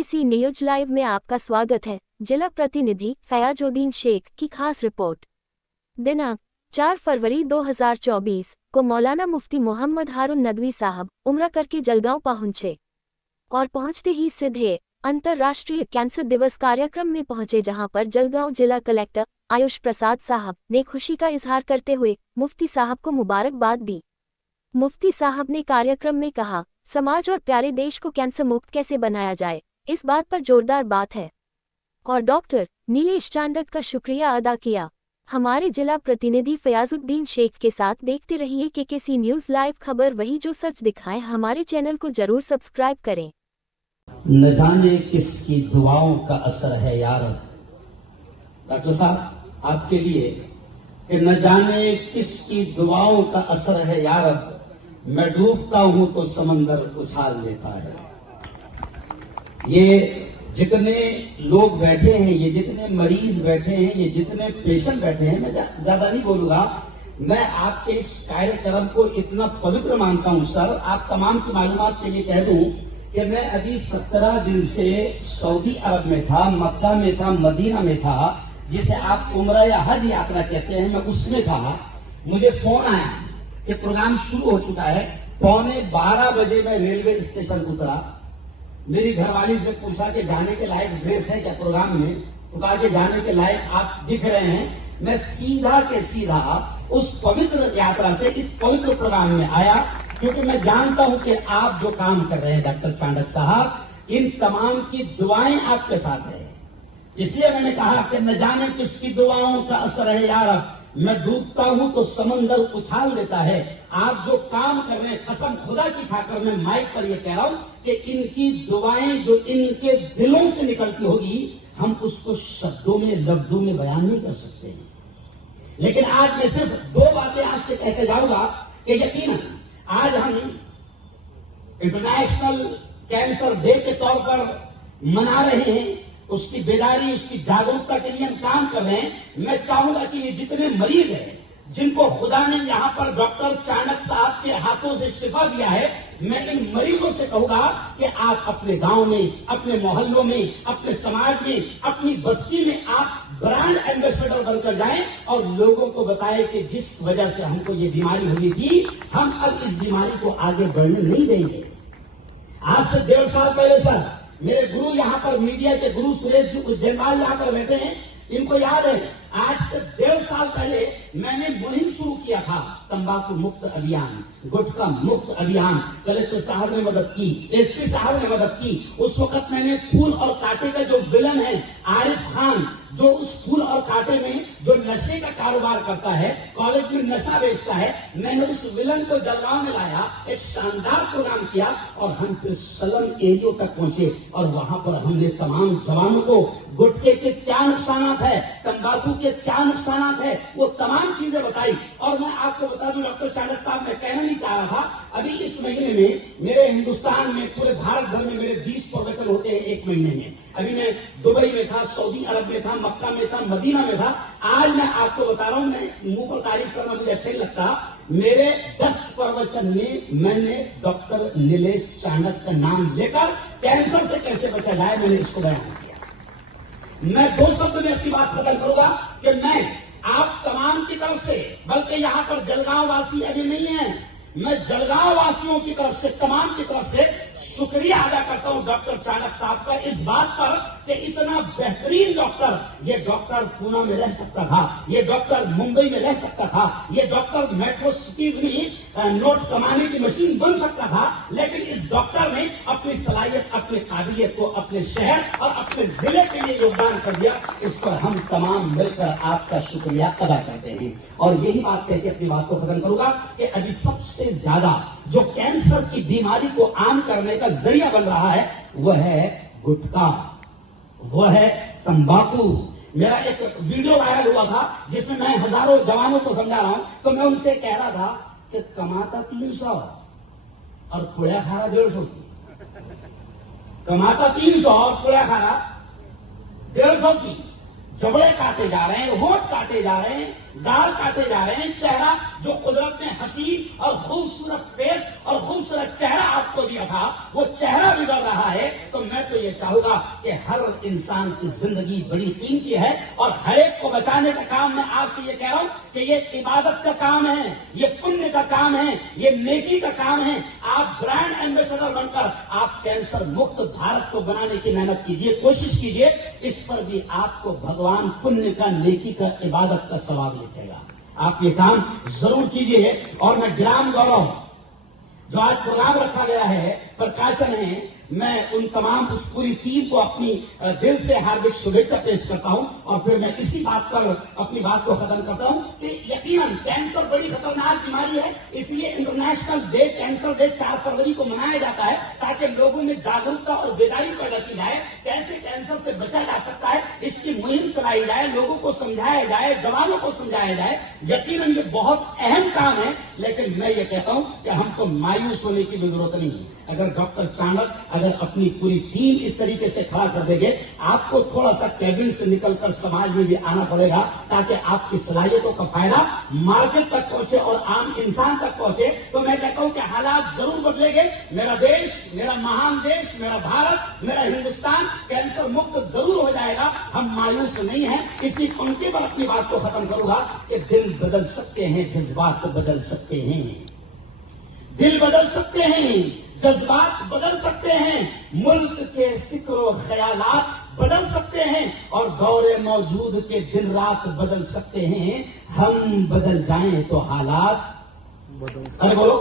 KKC news live में आपका स्वागत है। जिला प्रतिनिधि फयाजुद्दीन शेख की खास रिपोर्ट। दिनांक 4 फरवरी 2024 को मौलाना मुफ्ती मोहम्मद हारून नदवी साहब उम्रा करके जलगांव पहुंचे और पहुंचते ही सीधे अंतर्राष्ट्रीय कैंसर दिवस कार्यक्रम में पहुंचे, जहां पर जलगांव जिला कलेक्टर आयुष प्रसाद साहब ने खुशी का इजहार करते हुए मुफ्ती साहब को मुबारकबाद दी। मुफ्ती साहब ने कार्यक्रम में कहा, समाज और प्यारे देश को कैंसर मुक्त कैसे बनाया जाए, इस बात पर जोरदार बात है और डॉक्टर नीलेश चांडक का शुक्रिया अदा किया। हमारे जिला प्रतिनिधि फयाजुद्दीन शेख के साथ देखते रहिए केकेसी न्यूज लाइव, खबर वही जो सच दिखाए। हमारे चैनल को जरूर सब्सक्राइब करें। न जाने किसकी दुआओं का असर है यार, डॉक्टर साहब आपके लिए, कि न जाने किसकी दुआओं का असर है यार, मैं डूबता हूं तो समंदर उछाल लेता है। ये जितने लोग बैठे हैं, ये जितने मरीज बैठे हैं, ये जितने पेशेंट बैठे हैं, मैं ज्यादा नहीं बोलूंगा। मैं आपके इस कार्यक्रम को इतना पवित्र मानता हूं सर। आप तमाम की मालूमात के लिए कह दूं कि मैं अभी 17 दिन से सऊदी अरब में था, मक्का में था, मदीना में था, जिसे आप उम्रा या हज यात्रा कहते हैं, मैं उसमें था। मुझे फोन आया कि प्रोग्राम शुरू हो चुका है। 11:15 बजे मैं रेलवे स्टेशन उतरा। मेरी घरवाली से पूछा कि जाने के लायक ड्रेस है क्या प्रोग्राम में, तो कहा कि जाने के लायक आप दिख रहे हैं। मैं सीधा के सीधा उस पवित्र यात्रा से इस पवित्र प्रोग्राम में आया, क्योंकि मैं जानता हूं कि आप जो काम कर रहे हैं डॉक्टर चांडक साहब, इन तमाम की दुआएं आपके साथ है। इसलिए मैंने कहा कि न जाने किसकी दुआओं का असर है यार, मैं डूबता हूं तो समंदर उछाल देता है। आप जो काम कर रहे हैं, कसम खुदा की खाकर मैं माइक पर यह कह रहा हूं कि इनकी दुआएं जो इनके दिलों से निकलती होगी, हम उसको शब्दों में, लफ्जों में बयान नहीं कर सकते हैं। लेकिन आज मैं सिर्फ 2 बातें आपसे कहते जाऊंगा कि यकीनन आज हम इंटरनेशनल कैंसर डे के तौर पर मना रहे हैं। उसकी बेदारी, उसकी जागरूकता के लिए हम काम कर रहे हैं। मैं चाहूंगा कि ये जितने मरीज हैं, जिनको खुदा ने यहां पर डॉक्टर चाणक साहब के हाथों से शिफा दिया है, मैं इन मरीजों से कहूंगा कि आप अपने गांव में, अपने मोहल्लों में, अपने समाज में, अपनी बस्ती में आप ब्रांड एम्बेसडर बनकर जाएं और लोगों को बताएं कि जिस वजह से हमको ये बीमारी हुई थी, हम अब इस बीमारी को आगे बढ़ने नहीं देंगे। आज से 1.5 साल पहले सर, मेरे गुरु यहां पर, मीडिया के गुरु सुरेश जी उज्जैनवाल यहां पर बैठे हैं, इनको याद है, आज से 1.5 साल पहले मैंने मुहिम शुरू किया था, तंबाकू मुक्त अभियान, गुटखा मुक्त अभियान। कलेक्टर साहब ने मदद की, एसपी साहब ने मदद की। उस वक्त मैंने फूल और कांटे का जो विलन है आरिफ खान, जो उस फूल और कांटे में जो नशे का कारोबार करता है, कॉलेज में नशा बेचता है, मैंने उस विलन को जलगांव में लाया, एक शानदार प्रोग्राम किया और हम फिर सलम एरियो तक पहुंचे और वहां पर हमने तमाम जवानों को गुटखे के क्या नुकसानात है, तंबाकू के क्या नुकसानात है, वो तमाम चीजें बताई। और मैं आपको बता दूं डॉक्टर चाणक साहब, मैं कहना नहीं चाह रहा था, अभी इस महीने में मेरे हिंदुस्तान में, पूरे भारत भर में मेरे 20 प्रवचन होते हैं एक महीने में। अभी मैं दुबई में था, सऊदी अरब में था, मक्का में था, मदीना में था। आज मैं आपको बता रहा हूं, मैं मुंह पर तारीफ करना मुझे अच्छा नहीं लगता, मेरे 10 प्रवचन में मैंने डॉक्टर नीलेश चांडक का नाम लेकर कैंसर से कैसे बचा जाए, मैंने इसको बयान किया। मैं 2 शब्द में अपनी बात खत्म करूंगा कि मैं आप तमाम की तरफ से, बल्कि यहां पर जलगांव वासी अभी नहीं है, मैं जलगांव वासियों की तरफ से, तमाम की तरफ से शुक्रिया अदा करता हूं डॉक्टर चाणक साहब का, इस बात पर कि इतना बेहतरीन डॉक्टर, ये डॉक्टर पूना में रह सकता था, ये डॉक्टर मुंबई में रह सकता था, ये डॉक्टर मेट्रो सिटीज में नोट कमाने की मशीन बन सकता था, लेकिन इस डॉक्टर ने अपनी सलाहियत, अपनी काबिलियत को अपने शहर और अपने जिले के लिए योगदान कर दिया। इस पर हम तमाम मिलकर आपका शुक्रिया अदा करते हैं। और यही बात कहकर अपनी बात को खत्म करूंगा कि अभी सबसे ज्यादा जो कैंसर की बीमारी को आम करने का जरिया बन रहा है, वह है गुटखा, वह है तंबाकू। मेरा एक वीडियो वायरल हुआ था जिसमें मैं हजारों जवानों को समझा रहा हूं, तो मैं उनसे कह रहा था कि कमाता 300 और पुड़िया खा रहा 150 की, कमाता 300 और पुड़िया खा रहा 150 की। जबड़े काटे जा रहे हैं, होठ काटे जा रहे हैं, गाल काटे जा रहे हैं, चेहरा जो कुदरत ने हसीन और खूबसूरत फेस और खूबसूरत चेहरा आपको दिया था, वो चेहरा बिगड़ रहा है। तो मैं तो ये चाहूंगा कि हर इंसान की जिंदगी बड़ी कीमती है और हर एक को बचाने का काम मैं आपसे ये कह रहा हूं कि ये इबादत का काम है, ये पुण्य का काम है, ये नेकी का काम है। आप ब्रांड एम्बेसडर बनकर आप कैंसर मुक्त भारत को बनाने की मेहनत कीजिए, कोशिश कीजिए। इस पर भी आपको भगवान पुण्य का, नेकी का, इबादत का सवाब लिखेगा। आप ये काम जरूर कीजिए। और मैं ग्राम गौरव जो आज प्रोग्राम रखा गया है, प्रकाशन है, मैं उन तमाम उस पूरी टीम को अपनी दिल से हार्दिक शुभेच्छा पेश करता हूं। और फिर मैं इसी बात पर अपनी बात को खत्म करता हूं कि यकीनन कैंसर बड़ी खतरनाक बीमारी है, इसलिए इंटरनेशनल डे, कैंसर डे 4 फरवरी को मनाया जाता है, ताकि लोगों में जागरूकता और बेदारी पैदा की जाए। कैसे कैंसर से बचा जा सकता है, इसकी मुहिम चलाई जाए, लोगों को समझाया जाए, जवानों को समझाया जाए। यकीनन ये बहुत अहम काम है, लेकिन मैं ये कहता हूं कि हमको मायूस होने की भी जरूरत नहीं है। अगर डॉक्टर चाणक अगर अपनी पूरी टीम इस तरीके से खड़ा कर देंगे, आपको थोड़ा सा कैबिन से निकलकर समाज में भी आना पड़ेगा, ताकि आपकी सलाहियतों का फायदा मार्केट तक पहुंचे और आम इंसान तक पहुंचे। तो मैं कहता हूं कि हालात जरूर बदलेंगे। मेरा देश, मेरा महान देश, मेरा भारत, मेरा हिंदुस्तान कैंसर मुक्त जरूर हो जाएगा। हम मायूस नहीं हैं। इसी पंक्ति पर अपनी बात को खत्म करूंगा कि दिल बदल सकते हैं, जज्बात बदल सकते हैं, दिल बदल सकते हैं, जज्बात बदल सकते हैं, मुल्क के फिक्र ख्यालात बदल सकते हैं और दौरे मौजूद के दिन रात बदल सकते हैं। हम बदल जाएं तो हालात अरे बोलो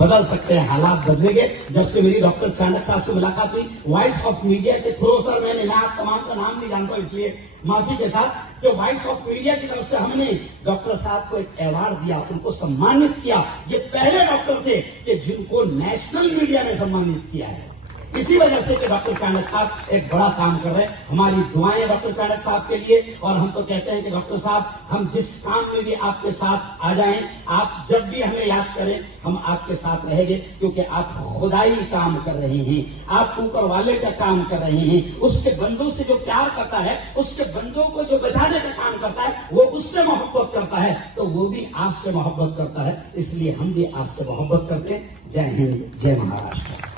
बदल सकते हैं, हालात बदलेंगे। जब से मेरी डॉक्टर चाणक साहब से मुलाकात हुई वॉइस ऑफ मीडिया के थ्रू, सर मैं आप तमाम का नाम नहीं जानता इसलिए माफी के साथ, जो वॉइस ऑफ मीडिया की तरफ से हमने डॉक्टर साहब को एक अवार्ड दिया, उनको सम्मानित किया। ये पहले डॉक्टर थे कि जिनको नेशनल मीडिया ने सम्मानित किया है। इसी वजह से कि डॉक्टर चाणक साहब एक बड़ा काम कर रहे हैं। हमारी दुआएं डॉक्टर चाणक साहब के लिए। और हम तो कहते हैं कि डॉक्टर साहब हम जिस काम में भी आपके साथ आ जाएं, आप जब भी हमें याद करें हम आपके साथ रहेंगे, क्योंकि आप खुदाई काम कर रहे हैं, आप ऊपर वाले का काम कर रहे हैं। उसके बंदों से जो प्यार करता है, उसके बंदों को जो बचाने का काम करता है, वो उससे मोहब्बत करता है, तो वो भी आपसे मोहब्बत करता है। इसलिए हम भी आपसे मोहब्बत करते हैं। जय हिंद, जय महाराष्ट्र।